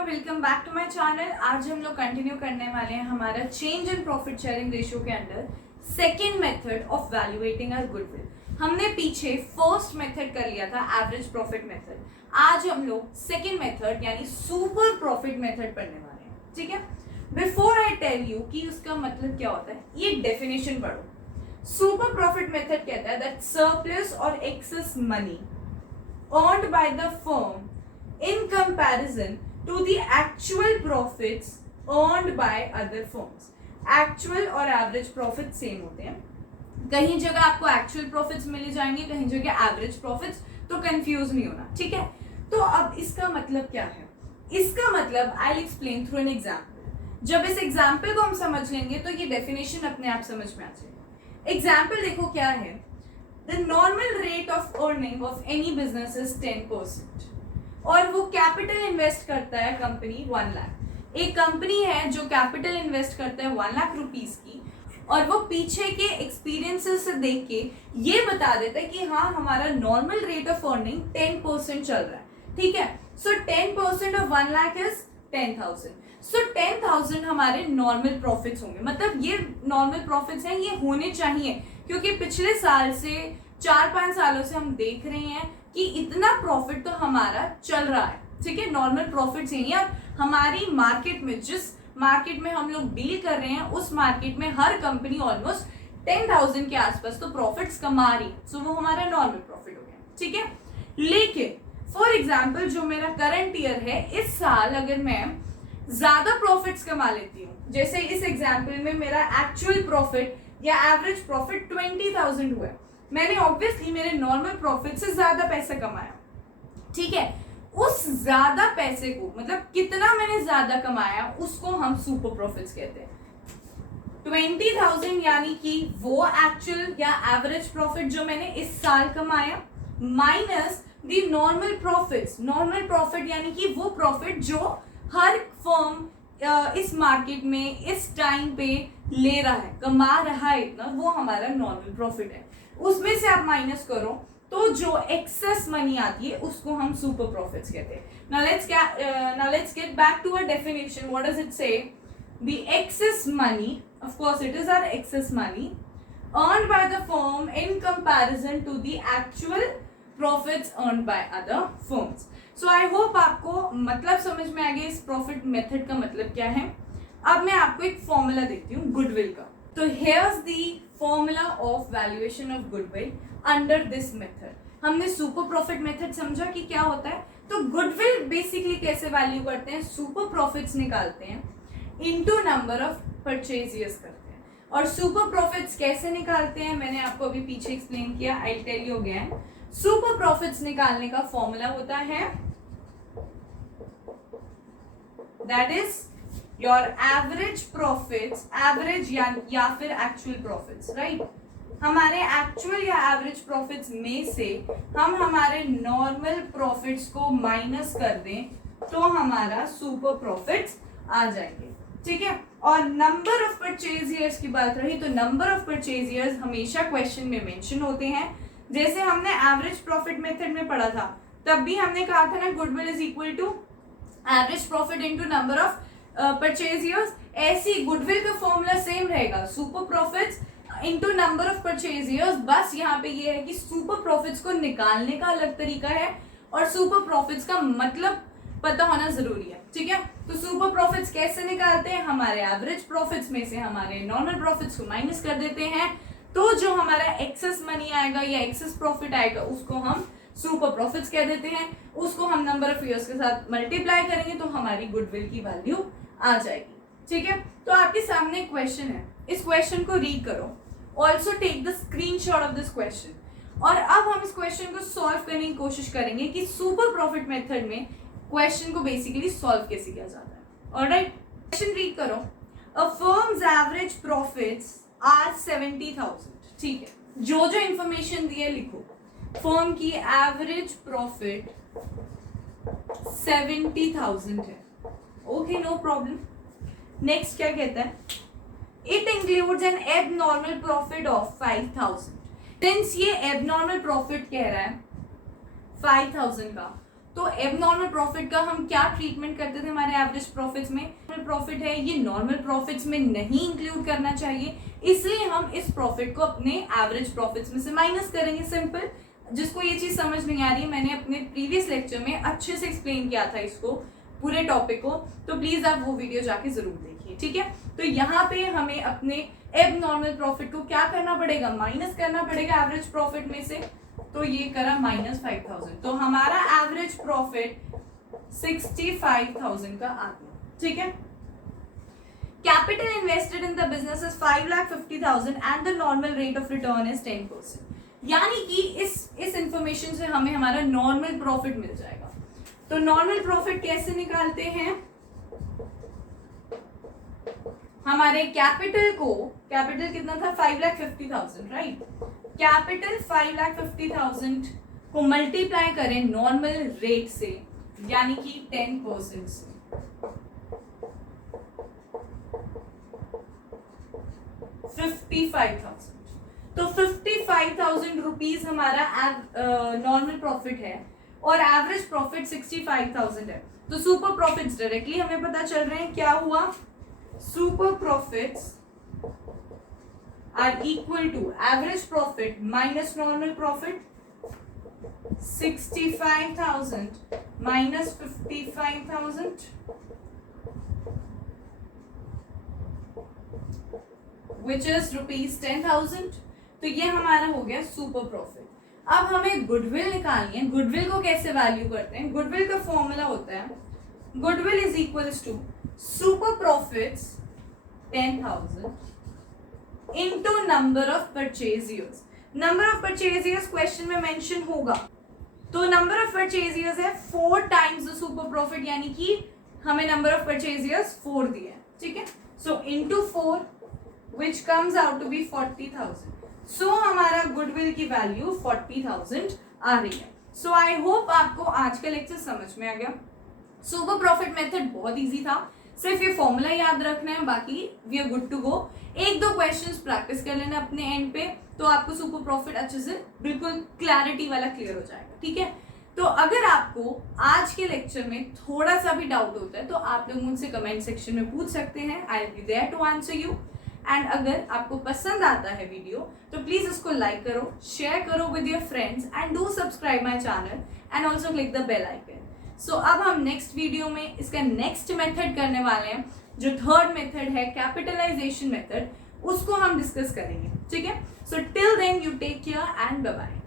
Everyone, welcome back to my channel. आज हम लोग कंटिन्यू करने वाले हैं हमारा change in profit sharing ratio के अंदर second method of valuating our goodwill. हमने पीछे फर्स्ट मेथड कर लिया था, एवरेज प्रॉफिट मेथड। आज हम लोग सेकेंड मेथड यानी सुपर प्रॉफिट मेथड पढ़ने वाले हैं। ठीक है, बिफोर आई टेल यू कि उसका मतलब क्या होता है, ये डेफिनेशन पढ़ो। सुपर प्रॉफिट मेथड कहता है दैट सरप्लस और excess money earned by the firm in comparison to the actual profits earned by other firms। Actual और एवरेज प्रॉफिट सेम होते हैं, कहीं जगह आपको एक्चुअल प्रॉफिट्स मिले जाएंगे, कहीं जगह एवरेज प्रॉफिट्स, तो कंफ्यूज नहीं होना। ठीक है, तो अब इसका मतलब क्या है? इसका मतलब I will explain through an example. जब इस एग्जाम्पल को हम समझ लेंगे तो ये डेफिनेशन अपने आप समझ में आ जाएगी। एग्जाम्पल देखो क्या है, the normal rate of earning of any business is 10%। और वो कैपिटल इन्वेस्ट करता है कंपनी 1 लाख। एक कंपनी है जो कैपिटल इन्वेस्ट करता है 1 लाख रुपीस की, और वो पीछे के एक्सपीरियंसेस से देख के ये बता देता है कि हाँ, हमारा नॉर्मल रेट ऑफ अर्निंग 10% चल रहा है। ठीक है, सो 10% ऑफ 1 लाख इज 10,000। सो 10,000 हमारे नॉर्मल प्रॉफिट्स होंगे। मतलब ये नॉर्मल प्रॉफिट्स हैं, ये होने चाहिए, क्योंकि पिछले साल से 4-5 सालों से हम देख रहे हैं कि इतना प्रॉफिट तो हमारा चल रहा है। ठीक है, नॉर्मल प्रॉफिट्स हैं। और हमारी मार्केट में, जिस मार्केट में हम लोग डील कर रहे हैं, उस मार्केट में हर कंपनी ऑलमोस्ट 10,000 के आसपास तो प्रॉफिट्स कमा रही है। सो वो हमारा नॉर्मल प्रॉफिट हो गया। ठीक है, लेकिन फॉर एग्जाम्पल जो मेरा करंट ईयर है, इस साल अगर मैं ज्यादा प्रॉफिट्स कमा लेती हूँ, जैसे इस एग्जाम्पल में मेरा एक्चुअल प्रॉफिट या एवरेज प्रॉफिट 20,000 हुआ है, मैंने ऑब्वियसली मेरे नॉर्मल प्रॉफिट से ज्यादा पैसा कमाया। ठीक है, उस ज्यादा पैसे को, मतलब कितना मैंने ज्यादा कमाया, उसको हम सुपर प्रॉफिट्स कहते हैं। 20,000 यानी कि वो एक्चुअल या एवरेज प्रॉफिट जो मैंने इस साल कमाया, minus the normal profits. Normal profit यानी कि वो प्रॉफिट जो हर फर्म इस मार्केट में इस टाइम पे ले रहा है, कमा रहा है इतना, वो हमारा नॉर्मल प्रॉफिट है। उसमें से आप माइनस करो तो जो एक्सेस मनी आती है उसको हम सुपर प्रॉफिट्स कहते हैं। now let's get back to our definition. What does it say? The excess money, of course it is our excess money, earned by the firm in comparison to the actual profits earned by other firms. So I hope आपको मतलब समझ में आ गया इस profit method का मतलब क्या है। अब मैं आपको एक फॉर्मूला देती हूँ गुडविल का। तो here's the formula of valuation of goodwill under this method। हमने सुपर प्रॉफिट मेथड समझा कि क्या होता है। तो गुडविल बेसिकली कैसे वैल्यू करते हैं, सुपर प्रॉफिट्स निकालते हैं into number of purchase years करते हैं। और सुपर प्रॉफिट्स कैसे निकालते हैं, मैंने आपको अभी पीछे एक्सप्लेन किया, I tell you again. Super profits निकालने का फॉर्मूला होता है that is your average profits, average या फिर एक्चुअल प्रॉफिट्स, राइट। हमारे एक्चुअल या एवरेज प्रॉफिट्स में से हम हमारे नॉर्मल प्रॉफिट्स को माइनस कर दें तो हमारा सुपर प्रॉफिट्स आ जाएंगे। ठीक है, और नंबर ऑफ परचेज ईयर्स की बात रही तो नंबर ऑफ परचेज ईयर्स हमेशा क्वेश्चन में मेंशन होते हैं। जैसे हमने एवरेज प्रॉफिट मेथड में पढ़ा था, तब भी हमने कहा था ना, goodwill is equal to average profit into number of purchase years. ऐसी गुडविल का फॉर्मूला सेम रहेगा, super profits into number of purchase years. बस यहाँ पे ये है कि सुपर प्रॉफिट्स को निकालने का अलग तरीका है और सुपर प्रॉफिट्स का मतलब पता होना जरूरी है। ठीक है, तो सुपर प्रॉफिट्स कैसे निकालते हैं, हमारे एवरेज प्रॉफिट्स में से हमारे नॉर्मल प्रॉफिट्स को माइनस कर देते हैं, तो जो हमारा एक्सेस मनी आएगा या एक्सेस प्रॉफिट आएगा उसको हम सुपर प्रॉफिट्स कह देते हैं। उसको हम नंबर ऑफ ईयर्स के साथ मल्टीप्लाई करेंगे तो हमारी गुडविल की वैल्यू आ जाएगी। ठीक है, तो आपके सामने क्वेश्चन है, इस क्वेश्चन को रीड करो, also take the screenshot of this question. और अब हम इस क्वेश्चन को सॉल्व करने की कोशिश करेंगे कि सुपर प्रॉफिट मेथड में क्वेश्चन को बेसिकली सॉल्व कैसे किया जाता है। ऑलराइट, क्वेश्चन रीड करो। अ फर्म्स एवरेज प्रॉफिट्स आर 70,000। ठीक है, जो जो इंफॉर्मेशन दी है लिखो। फर्म की एवरेज प्रॉफिट 70,000 है। Okay, no problem. नेक्स्ट क्या कहता है, it includes N abnormal profit of 5,000। Since ये एबनॉर्मल प्रॉफिट कह रहा है 5,000 का, तो एबनॉर्मल प्रॉफिट का हम क्या ट्रीटमेंट करते थे हमारे एवरेज प्रॉफिट्स में? प्रॉफिट है ये नॉर्मल प्रॉफिट्स में नहीं इंक्लूड करना चाहिए, इसलिए हम इस प्रॉफिट को अपने एवरेज प्रॉफिट्स में से माइनस करेंगे। सिंपल। जिसको ये चीज समझ नहीं आ रही है, मैंने अपने प्रीवियस लेक्चर में अच्छे से एक्सप्लेन किया था इसको, पूरे टॉपिक को, तो प्लीज आप वो वीडियो जाके जरूर देखिए, ठीक है। तो यहाँ पे हमें अपने एबनॉर्मल प्रॉफिट को क्या करना पड़ेगा? माइनस करना पड़ेगा एवरेज प्रॉफिट में से। तो ये करा -5000, तो हमारा एवरेज प्रॉफिट 65,000 का आ गया, ठीक है। Capital invested in the business is 5,50,000 and the normal rate of return is 10%। यानी कि इस इंफॉर्मेशन से हमें हमारा नॉर्मल प्रॉफिट मिल जाएगा। तो नॉर्मल प्रॉफिट कैसे निकालते हैं? हमारे कैपिटल कितना था? 5,50,000, राइट। कैपिटल 5,50,000 को मल्टीप्लाई करें नॉर्मल रेट से, यानी कि 10% से। तो 55,000 रुपीज हमारा नॉर्मल प्रॉफिट है और एवरेज प्रॉफिट 65,000 है। तो सुपर प्रॉफिट्स डायरेक्टली हमें पता चल रहे हैं। क्या हुआ? Super profits are equal to average profit minus normal profit, 65,000 minus 55,000 which is ₹10,000। तो ये हमारा हो गया सुपर प्रॉफिट। अब हमें गुडविल निकालनी है। गुडविल को कैसे वैल्यू करते हैं? गुडविल का फॉर्मूला होता है goodwill is equals to super profits 10,000 into number of purchase years. Number of purchase years question में मेंशन होगा, तो नंबर ऑफ परचेज ईयर्स है 4 टाइम्स द सुपर प्रॉफिट, यानी कि हमें नंबर ऑफ परचेज ईयर्स 4 दिया है, ठीक है। सो into 4 which comes out to be 40,000। so हमारा गुडविल की वैल्यू 40,000 आ रही है। सो आई होप आपको आज का लेक्चर समझ में आ गया। सुपर प्रॉफिट मेथड बहुत इजी था, सिर्फ ये फॉर्मूला याद रखना है, बाकी we are good to go. 1-2 questions practice कर लेना अपने एंड पे, तो आपको सुपर प्रॉफिट अच्छे से बिल्कुल क्लैरिटी वाला क्लियर हो जाएगा, ठीक है। तो अगर आपको आज के लेक्चर में थोड़ा सा भी डाउट होता है तो आप लोग मुझसे कमेंट सेक्शन में पूछ सकते हैं। I will be there to answer you. And अगर आपको पसंद आता है वीडियो तो प्लीज इसको लाइक करो, शेयर करो with your friends and do subscribe my channel and also click the bell icon. So अब हम नेक्स्ट वीडियो में इसका नेक्स्ट मेथड करने वाले हैं, जो थर्ड मेथड है कैपिटलाइजेशन मेथड, उसको हम डिस्कस करेंगे, ठीक है। So till then you take care and bye bye.